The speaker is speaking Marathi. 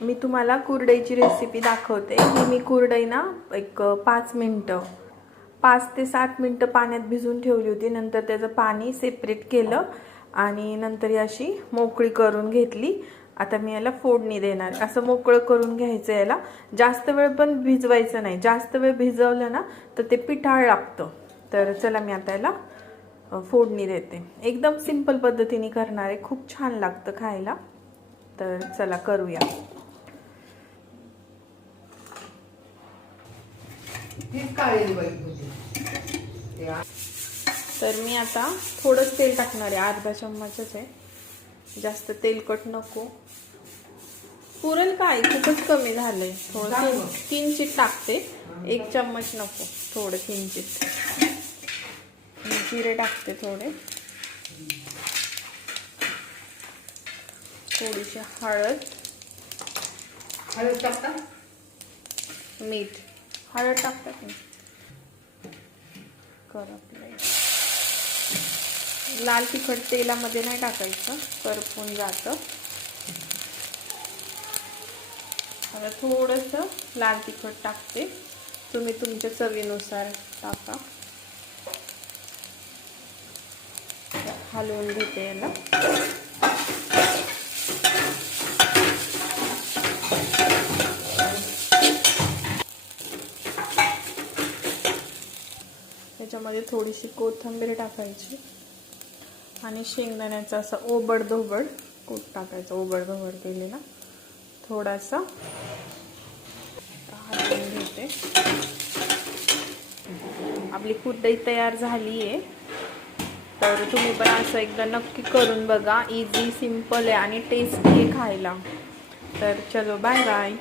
मी तुम्हाला कुरडईची रेसिपी दाखवते। ही मी कुरडई ना एक 5 मिनिटं 5 ते 7 मिनिटं पाण्यात भिजवून ठेवली होती। नंतर त्याचं पाणी सेपरेट केलं आणि नंतर अशी मोकळी करून घेतली। आता मी याला फोडणी देणार। असं मोकळं करून घ्यायचं। याला जास्त वेळ पण भिजवायचं नाही, जास्त वेळ भिजवलं ना तर ते पिठाळ लागतं। तर चला मी आता याला फोडणी देते। एकदम सिंपल पद्धतीने करणार आहे, खूप छान लागतं खायला। तर चला करूया। तर मी आता थोडंच तेल टाकणार आहे, अर्धा चम्मचच आहे, जास्त तेलकट नको। पुरेल काय, खूपच कमी झालंय, थोडं किंचित टाकते, 1 चम्मच नको, थोडं किंचित। जिरे टाकते थोडे, थोडीशी हळद, टाकता मीठ, हळद टाकतात मी लाल तिखट तेलामध्ये नाही टाकायचं, करपून जातं। आता थोडंसं लाल तिखट टाकते, तुम्ही तुमच्या चवीनुसार टाका। हलवून घेते याला। त्याच्यामध्ये थोडीशी कोथिंबीर टाकायची आणि शेंगदाण्याचा असा ओबड-धोबड कूट टाकायचा, ओबड-धोबड केलेला थोडासा। हलवून घेते। आपली कुरडई तयार झाली आहे। तर तुम्ही पण असं एकदा नक्की करून बघा, इझी सिंपल आहे आणि टेस्टी आहे खायला। तर चलो बाय बाय।